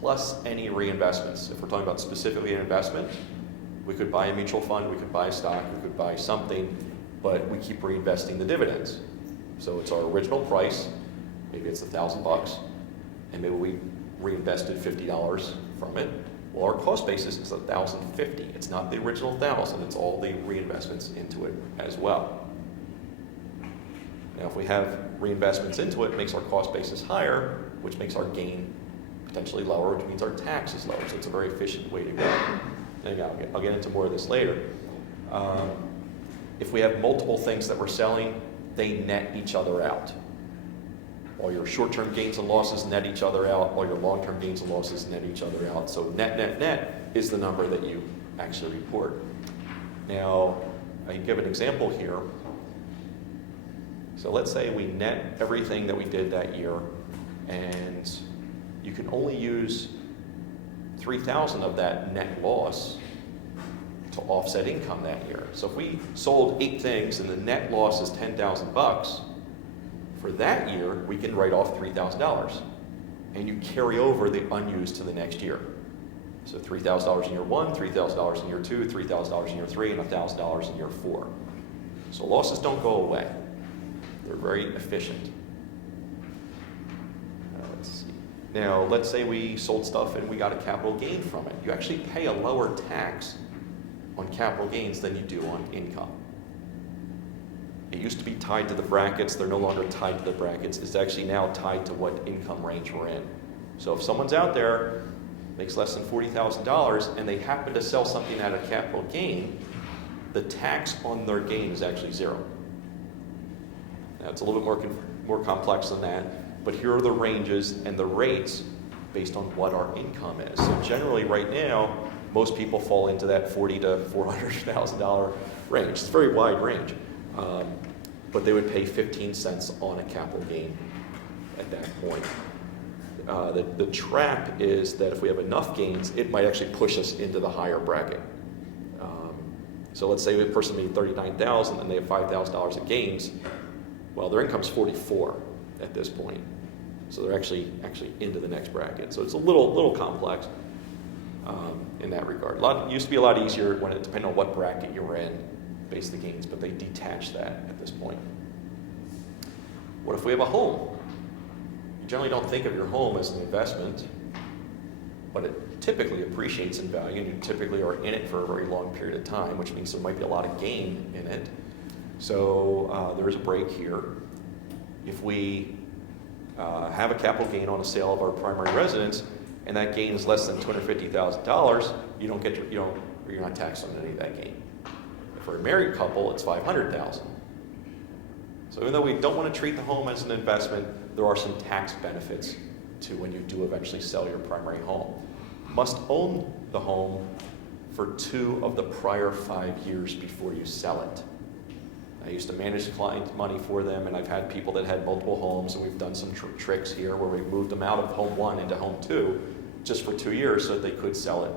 plus any reinvestments. If we're talking about specifically an investment, we could buy a mutual fund, we could buy a stock, we could buy something, but we keep reinvesting the dividends. So it's our original price, maybe it's $1,000, and maybe we reinvested $50 from it. Well, our cost basis is $1,050. It's not the original $1,000, it's all the reinvestments into it as well. Now, if we have reinvestments into it, it makes our cost basis higher, which makes our gain potentially lower, which means our tax is lower. So it's a very efficient way to go. And again, I'll get into more of this later. If we have multiple things that we're selling, they net each other out. All your short-term gains and losses net each other out. All your long-term gains and losses net each other out. So net is the number that you actually report. Now, I can give an example here. So let's say we net everything that we did that year, and you can only use 3,000 of that net loss to offset income that year. So if we sold 8 things and the net loss is $10,000, for that year, we can write off $3,000. And you carry over the unused to the next year. So $3,000 in year 1, $3,000 in year 2, $3,000 in year 3, and $1,000 in year 4. So losses don't go away. They're very efficient. Let's see. Now, let's say we sold stuff and we got a capital gain from it. You actually pay a lower tax on capital gains than you do on income. It used to be tied to the brackets. They're no longer tied to the brackets. It's actually now tied to what income range we're in. So if someone's out there, makes less than $40,000, and they happen to sell something at a capital gain, the tax on their gain is actually 0. Now, it's a little bit more complex than that, but here are the ranges and the rates based on what our income is. So generally, right now, most people fall into that $40,000 to $400,000 range. It's a very wide range, but they would pay 15 cents on a capital gain at that point. The trap is that if we have enough gains, it might actually push us into the higher bracket. So let's say a person made $39,000 and they have $5,000 of gains. Well, their income's $44,000 at this point, so they're actually into the next bracket. So it's a little complex in that regard. It used to be a lot easier when it depended on what bracket you were in, based the gains, but they detach that at this point. What if we have a home? You generally don't think of your home as an investment, but it typically appreciates in value, and you typically are in it for a very long period of time, which means there might be a lot of gain in it. So there is a break here. If we have a capital gain on a sale of our primary residence, and that gain is less than $250,000, you're not taxed on any of that gain. If we're a married couple, it's $500,000. So even though we don't want to treat the home as an investment, there are some tax benefits to when you do eventually sell your primary home. Must own the home for 2 of the prior 5 years before you sell it. I used to manage the client's money for them, and I've had people that had multiple homes, and we've done some tricks here where we've moved them out of home 1 into home 2 just for 2 years so that they could sell it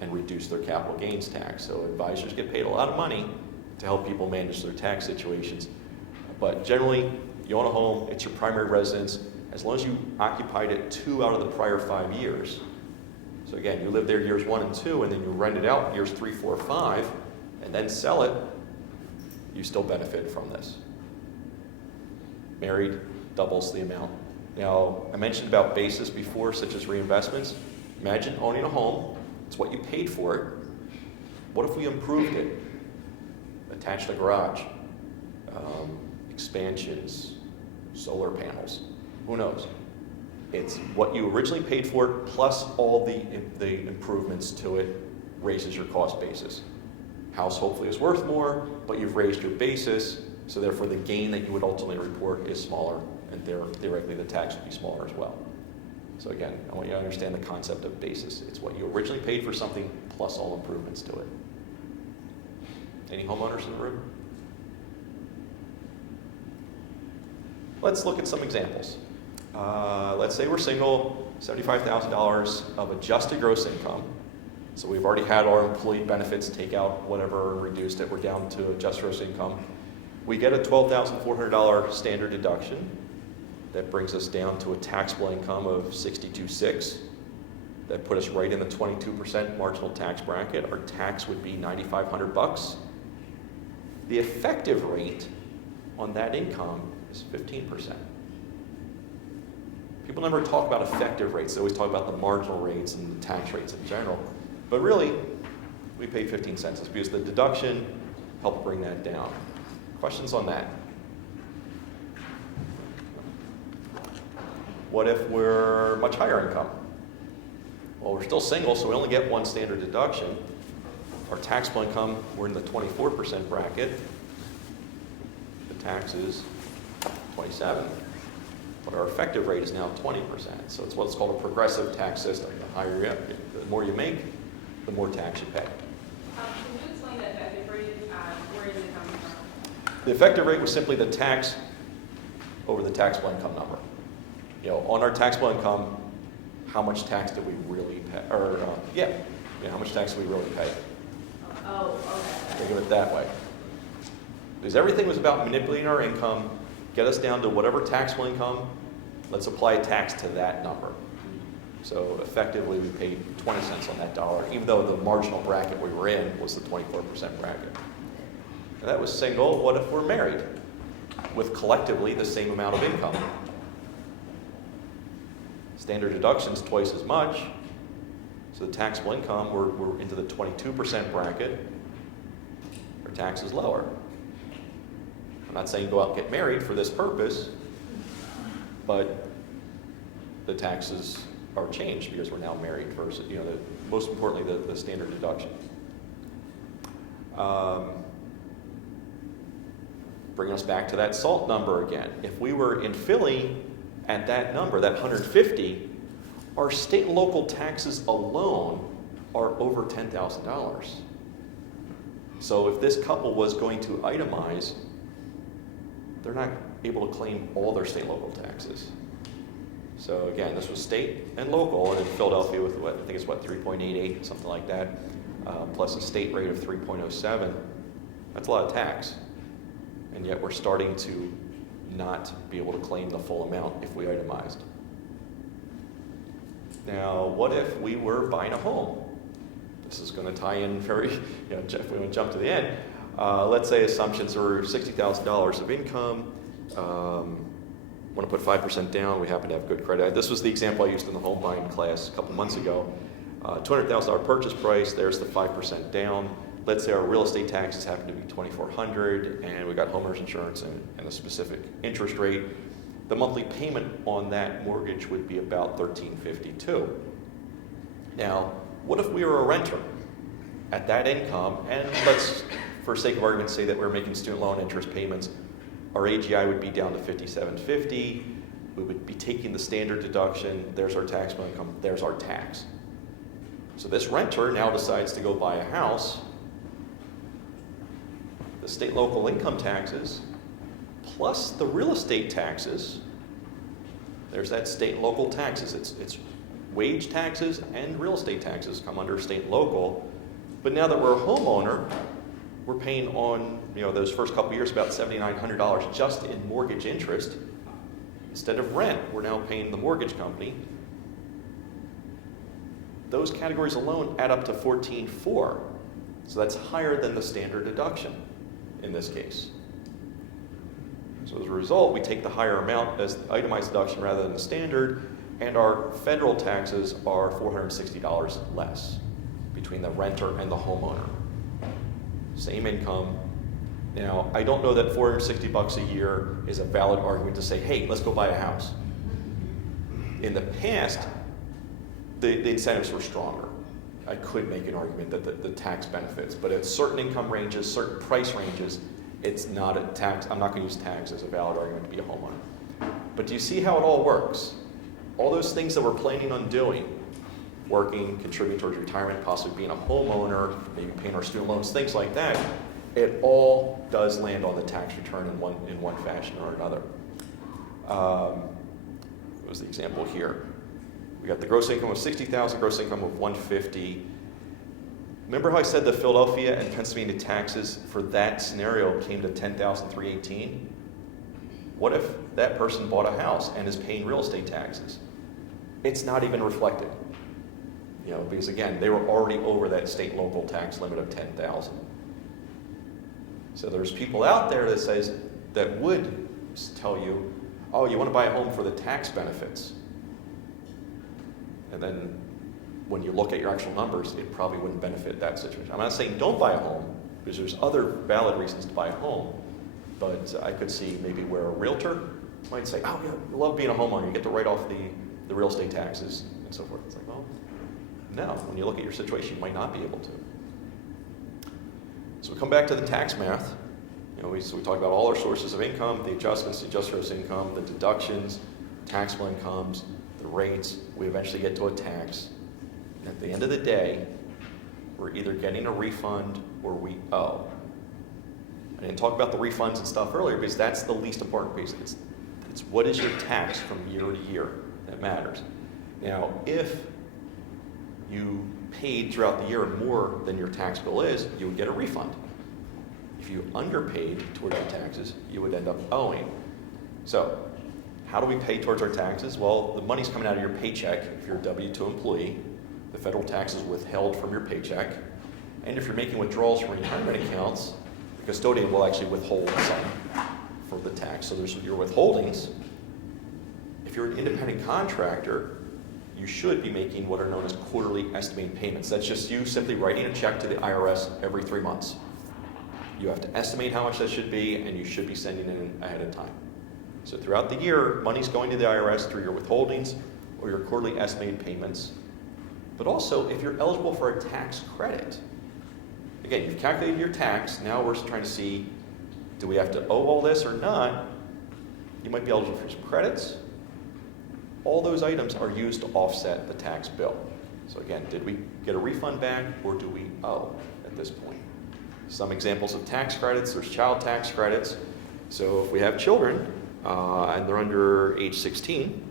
and reduce their capital gains tax. So advisors get paid a lot of money to help people manage their tax situations. But generally, you own a home, it's your primary residence, as long as you occupied it 2 out of the prior 5 years. So again, you live there years 1 and 2, and then you rent it out years 3, 4, 5, and then sell it, you still benefit from this. Married doubles the amount. Now, I mentioned about basis before, such as reinvestments. Imagine owning a home. It's what you paid for it. What if we improved it? Attached a garage, expansions, solar panels. Who knows? It's what you originally paid for it plus all the improvements to it raises your cost basis. House hopefully is worth more, but you've raised your basis, so therefore the gain that you would ultimately report is smaller, and theoretically the tax would be smaller as well. So again, I want you to understand the concept of basis. It's what you originally paid for something plus all improvements to it. Any homeowners in the room? Let's look at some examples. Let's say we're single, $75,000 of adjusted gross income. So we've already had our employee benefits take out whatever reduced it. We're down to adjusted gross income. We get a $12,400 standard deduction. That brings us down to a taxable income of $62,600. That put us right in the 22% marginal tax bracket. Our tax would be $9,500. The effective rate on that income is 15%. People never talk about effective rates. They always talk about the marginal rates and the tax rates in general. But really, we paid 15 cents. It's because the deduction helped bring that down. Questions on that? What if we're much higher income? Well, we're still single, so we only get one standard deduction. Our taxable income, we're in the 24% bracket. The tax is 27%. But our effective rate is now 20%. So it's what's called a progressive tax system. The higher you get, the more you make, the more tax you pay. Can you explain that effective rate? Where is it coming from? The effective rate was simply the tax over the taxable income number. You know, on our taxable income, how much tax did we really pay? Or how much tax did we really pay? Oh, okay. Think of it that way. Because everything was about manipulating our income, get us down to whatever taxable income, let's apply a tax to that number. So effectively, we paid 20 cents on that dollar, even though the marginal bracket we were in was the 24% bracket. And that was single. What if we're married with collectively the same amount of income? Standard deduction's twice as much. So the taxable income, we're into the 22% bracket. Our tax is lower. I'm not saying go out and get married for this purpose, but the taxes are changed because we're now married versus, most importantly, the standard deduction. bringing us back to that SALT number again. If we were in Philly at that number, that 150, our state and local taxes alone are over $10,000. So if this couple was going to itemize, they're not able to claim all their state and local taxes. So again, this was state and local, and in Philadelphia with what, I think it's what, 3.88, something like that, plus a state rate of 3.07. That's a lot of tax. And yet we're starting to not be able to claim the full amount if we itemized. Now, what if we were buying a home? This is going to tie in very, if we want to jump to the end. Let's say assumptions are $60,000 of income. Want to put 5% down. We happen to have good credit. This was the example I used in the home buying class a couple months ago. $200,000 purchase price. There's the 5% down. Let's say our real estate taxes happen to be $2,400, and we got homeowners insurance and a specific interest rate. The monthly payment on that mortgage would be about $1,352. Now, what if we were a renter at that income, and let's, for sake of argument, say that we're making student loan interest payments. Our AGI would be down to $5,750. We would be taking the standard deduction. There's our taxable income. There's our tax. So this renter now decides to go buy a house. The state and local income taxes plus the real estate taxes. There's that state and local taxes. It's wage taxes and real estate taxes come under state and local. But now that we're a homeowner, we're paying on those first couple years about $7,900 just in mortgage interest. Instead of rent, we're now paying the mortgage company. Those categories alone add up to $14,400. So that's higher than the standard deduction in this case. So as a result, we take the higher amount as the itemized deduction rather than the standard, and our federal taxes are $460 less between the renter and the homeowner. Same income. Now, I don't know that $460 a year is a valid argument to say, hey, let's go buy a house. In the past, the incentives were stronger. I could make an argument that the tax benefits, but at certain income ranges, certain price ranges, it's not a tax. I'm not going to use tax as a valid argument to be a homeowner. But do you see how it all works? All those things that we're planning on doing, working, contributing towards retirement, possibly being a homeowner, maybe paying our student loans, things like that, it all does land on the tax return in one fashion or another. What was the example here? We got the gross income of $60,000, gross income of $150,000. Remember how I said the Philadelphia and Pennsylvania taxes for that scenario came to $10,318? What if that person bought a house and is paying real estate taxes? It's not even reflected. Because again, they were already over that state and local tax limit of $10,000. So there's people out there that would tell you, oh, you want to buy a home for the tax benefits. And then when you look at your actual numbers, it probably wouldn't benefit that situation. I'm not saying don't buy a home, because there's other valid reasons to buy a home. But I could see maybe where a realtor might say, oh, yeah, you love being a homeowner. You get to write off the real estate taxes and so forth. It's like, well, no. When you look at your situation, you might not be able to. So we come back to the tax math. We talk about all our sources of income, the adjustments, the adjusted gross income, the deductions, taxable incomes, the rates. We eventually get to a tax. And at the end of the day, we're either getting a refund or we owe. I didn't talk about the refunds and stuff earlier because that's the least important piece. It's what is your tax from year to year that matters. Now, if you paid throughout the year more than your tax bill is, you would get a refund. If you underpaid toward your taxes, you would end up owing. So, how do we pay towards our taxes? Well, the money's coming out of your paycheck if you're a W-2 employee. The federal tax is withheld from your paycheck. And if you're making withdrawals from retirement accounts, the custodian will actually withhold some for the tax. So there's your withholdings. If you're an independent contractor, you should be making what are known as quarterly estimated payments. That's just you simply writing a check to the IRS every 3 months. You have to estimate how much that should be, and you should be sending it in ahead of time. So throughout the year, money's going to the IRS through your withholdings or your quarterly estimated payments. But also, if you're eligible for a tax credit, again, you've calculated your tax. Now we're trying to see, Do we have to owe all this or not? You might be eligible for some credits. All those items are used to offset the tax bill. So again, did we get a refund back or do we owe at this point? Some examples of tax credits, there's child tax credits. So if we have children and they're under age 16,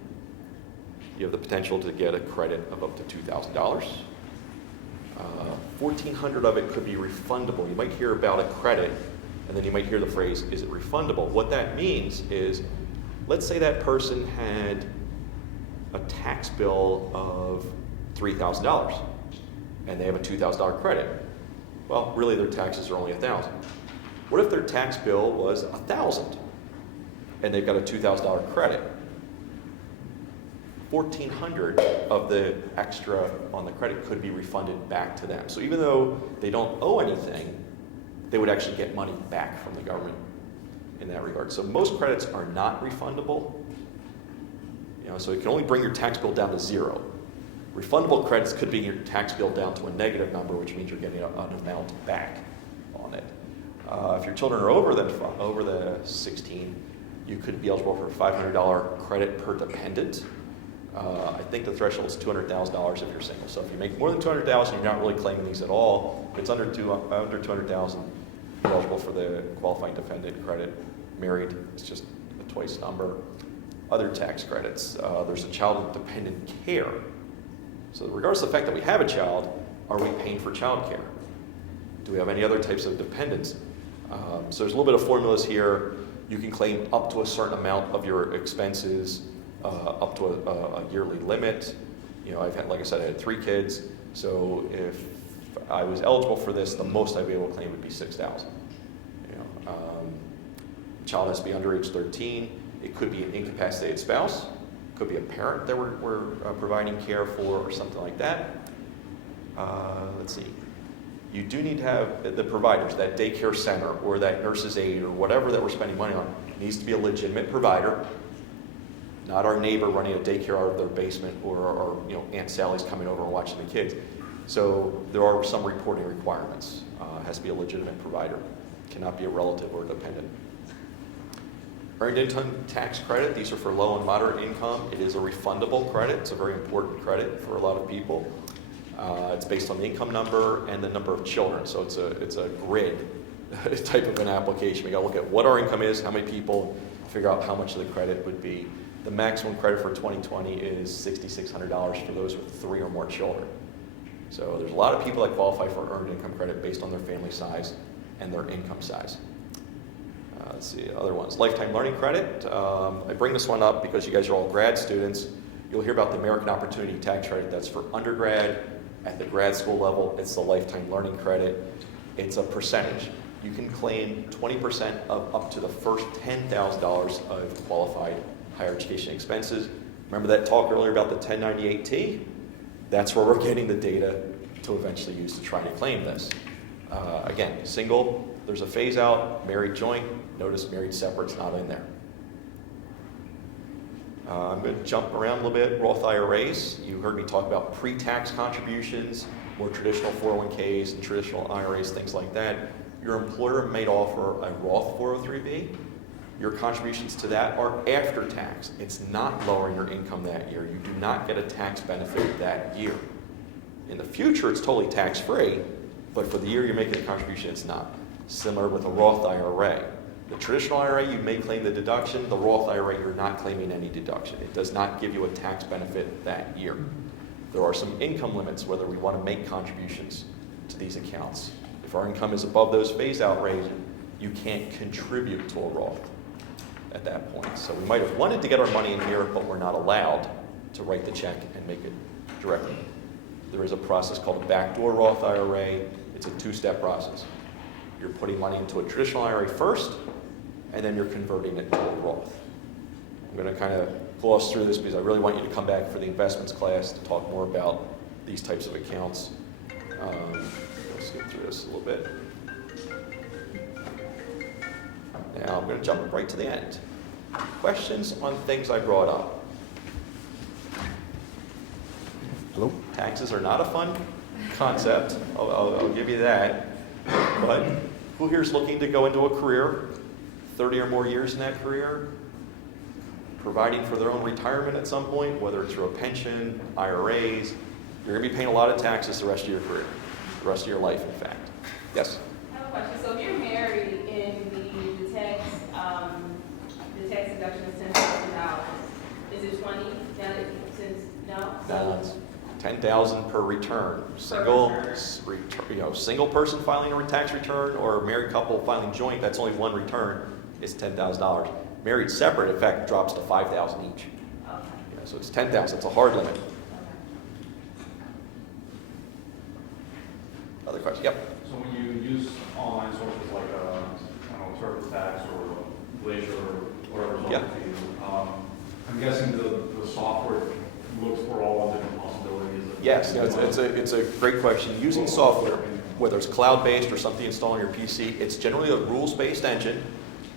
you have the potential to get a credit of up to $2,000. 1,400 of it could be refundable. You might hear about a credit and then you might hear the phrase, is it refundable? What that means is, let's say that person had a tax bill of $3,000 and they have a $2,000 credit. Well, really their taxes are only $1,000. What if their tax bill was $1,000 and they've got a $2,000 credit? 1,400 of the extra on the credit could be refunded back to them. So even though they don't owe anything, they would actually get money back from the government in that regard. So most credits are not refundable. So it can only bring your tax bill down to zero. Refundable credits could bring your tax bill down to a negative number, which means you're getting an amount back on it. If your children are over the 16, you could be eligible for a $500 credit per dependent. I think the threshold is $200,000 if you're single. So if you make more than $200,000, you're not really claiming these at all. If it's under $200,000, you're eligible for the qualifying dependent credit. Married, it's just a twice number. Other tax credits, there's a child dependent care. So regardless of the fact that we have a child, are we paying for child care? Do we have any other types of dependents? So there's a little bit of formulas here. You can claim up to a certain amount of your expenses, up to a yearly limit. I've had, like I said, I had 3 kids. So if I was eligible for this, the most I'd be able to claim would be $6,000. Child has to be under age 13. It could be an incapacitated spouse. It could be a parent that we're providing care for or something like that. Let's see. You do need to have the providers, that daycare center or that nurse's aide or whatever that we're spending money on needs to be a legitimate provider, not our neighbor running a daycare out of their basement or Aunt Sally's coming over and watching the kids. So there are some reporting requirements. It has to be a legitimate provider. It cannot be a relative or dependent. Earned income tax credit, these are for low and moderate income. It is a refundable credit. It's a very important credit for a lot of people. It's based on the income number and the number of children. So it's a grid type of an application. We got to look at what our income is, how many people, figure out how much of the credit would be. The maximum credit for 2020 is $6,600 for those with 3 or more children. So there's a lot of people that qualify for earned income credit based on their family size and their income size. Let's see, other ones. Lifetime learning credit. I bring this one up because you guys are all grad students. You'll hear about the American Opportunity Tax Credit. That's for undergrad. At the grad school level, it's the lifetime learning credit. It's a percentage. You can claim 20% of up to the first $10,000 of qualified higher education expenses. Remember that talk earlier about the 1098-T? That's where we're getting the data to eventually use to try to claim this. Again, single, there's a phase out, married joint. Notice married separate's not in there. I'm going to jump around a little bit. Roth IRAs, you heard me talk about pre-tax contributions, more traditional 401ks and traditional IRAs, things like that. Your employer may offer a Roth 403b. Your contributions to that are after tax. It's not lowering your income that year. You do not get a tax benefit that year. In the future, it's totally tax-free, but for the year you're making the contribution, it's not. Similar with a Roth IRA. The traditional IRA, you may claim the deduction. The Roth IRA, you're not claiming any deduction. It does not give you a tax benefit that year. There are some income limits whether we want to make contributions to these accounts. If our income is above those phase-out rates, you can't contribute to a Roth at that point. So we might have wanted to get our money in here, but we're not allowed to write the check and make it directly. There is a process called a backdoor Roth IRA. It's a 2-step process. You're putting money into a traditional IRA first, and then you're converting it to a Roth. I'm going to kind of gloss through this because I really want you to come back for the investments class to talk more about these types of accounts. Let's get through this a little bit. Now I'm going to jump right to the end. Questions on things I brought up? Hello? Taxes are not a fun concept. I'll give you that. But who here is looking to go into a career 30 or more years in that career, providing for their own retirement at some point, whether it's through a pension, IRAs, you're going to be paying a lot of taxes the rest of your career, the rest of your life, in fact. Yes? I have a question. So if you're married and the tax deduction is $10,000, is it 20? No? No, it's 10,000 per return. Single, single person filing a tax return or a married couple filing joint, that's only one return, is $10,000. Married separate, in fact, drops to 5,000 each. Okay. Yeah, so it's 10,000. It's a hard limit. Other questions? Yep. So when you use online sources like, I don't know, TurboTax or Glacier or whatever's on Yeah. for you, I'm guessing the software looks for all the different possibilities. Yes, it's a great question. Using software, whether it's cloud-based or something installed on your PC, it's generally a rules-based engine,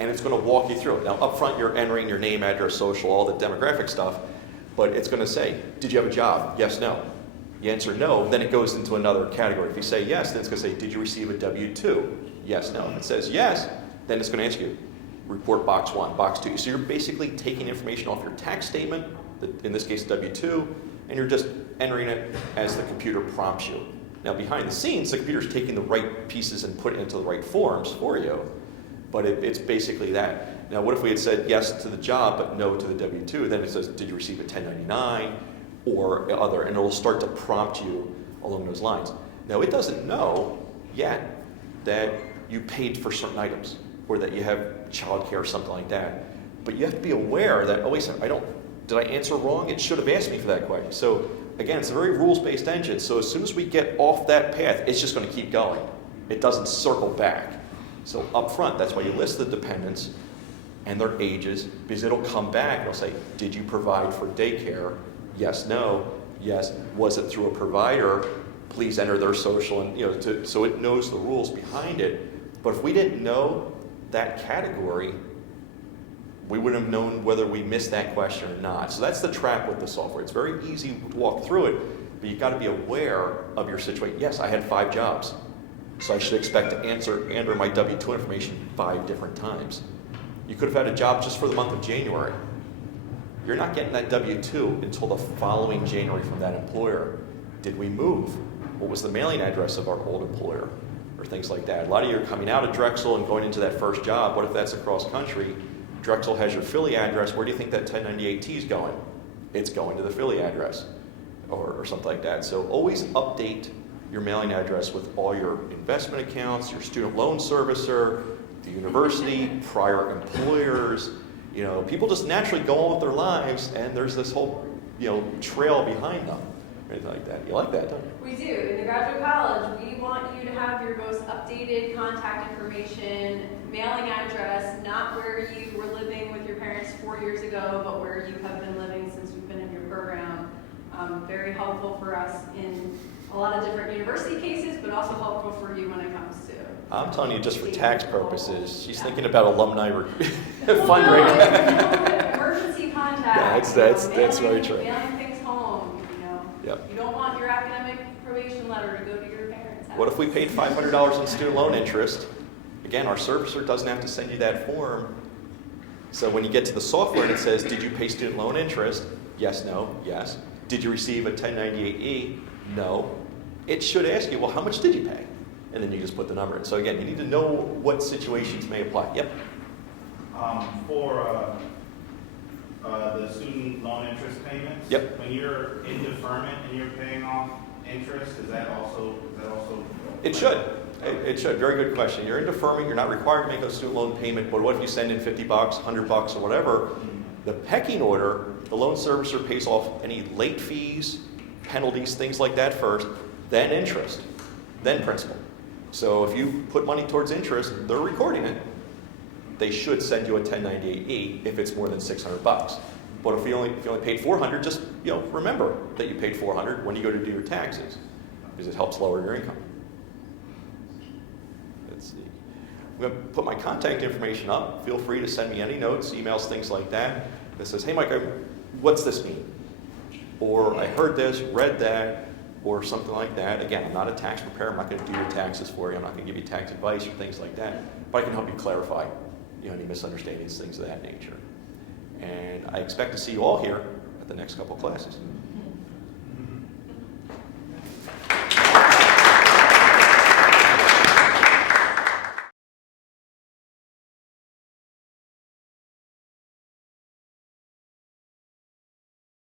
and it's going to walk you through it. Now, up front, you're entering your name, address, social, all the demographic stuff, but it's going to say, did you have a job? Yes, no. You answer no, then it goes into another category. If you say yes, then it's going to say, did you receive a W-2? Yes, no. If it says yes, then it's going to ask you, report box 1, box 2. So you're basically taking information off your tax statement, in this case W-2, and you're just entering it as the computer prompts you. Now behind the scenes, the computer's taking the right pieces and putting it into the right forms for you, but it's basically that. Now what if we had said yes to the job but no to the W-2? Then it says, did you receive a 1099 or other, and it'll start to prompt you along those lines. Now it doesn't know yet that you paid for certain items or that you have childcare or something like that, but you have to be aware that, oh wait a second, did I answer wrong? It should have asked me for that question. So again, it's a very rules-based engine. So as soon as we get off that path, it's just going to keep going. It doesn't circle back. So up front, that's why you list the dependents and their ages, because it'll come back and it'll say, did you provide for daycare? Yes, no. Yes. Was it through a provider? Please enter their social, and so it knows the rules behind it. But if we didn't know that category, we wouldn't have known whether we missed that question or not. So that's the trap with the software. It's very easy to walk through it, but you've got to be aware of your situation. Yes, I had 5 jobs, so I should expect to enter my W-2 information 5 different times. You could have had a job just for the month of January. You're not getting that W-2 until the following January from that employer. Did we move? What was the mailing address of our old employer? Or things like that. A lot of you are coming out of Drexel and going into that first job. What if that's across country? Drexel has your Philly address. Where do you think that 1098T is going? It's going to the Philly address or something like that. So always update your mailing address with all your investment accounts, your student loan servicer, the university, prior employers. People just naturally go on with their lives, and there's this whole, trail behind them. Anything like that. You like that, don't you? We do. In the graduate college, we want you to have your most updated contact information, mailing address, not where you were living with your parents 4 years ago, but where you have been living since you've been in your program. Very helpful for us in a lot of different university cases, but also helpful for you when it comes to. I'm telling you, just for tax purposes, she's thinking about alumni fundraising. No, emergency contact. That's very true. Mailing things home. Yep. You don't want your academic probation letter to go to your parents' house. What if we paid $500 in student loan interest? Again, our servicer doesn't have to send you that form. So when you get to the software and it says, did you pay student loan interest? Yes, no, yes. Did you receive a 1098E? No. It should ask you, well, how much did you pay? And then you just put the number in. So again, you need to know what situations may apply. Yep. For the student loan interest payments. Yep. When you're in deferment and you're paying off interest, is that also? It should. It should. Very good question. You're in deferment. You're not required to make a student loan payment, but what if you send in $50, $100, or whatever? The pecking order, the loan servicer pays off any late fees, penalties, things like that first, then interest, then principal. So if you put money towards interest, they're recording it. They should send you a 1098E if it's more than $600. But if you only paid $400, just remember that you paid $400 when you go to do your taxes, because it helps lower your income. Let's see. I'm going to put my contact information up. Feel free to send me any notes, emails, things like that. That says, hey, Mike, what's this mean? Or I heard this, read that, or something like that. Again, I'm not a tax preparer. I'm not going to do your taxes for you. I'm not going to give you tax advice or things like that. But I can help you clarify, any misunderstandings, things of that nature. And I expect to see you all here at the next couple classes.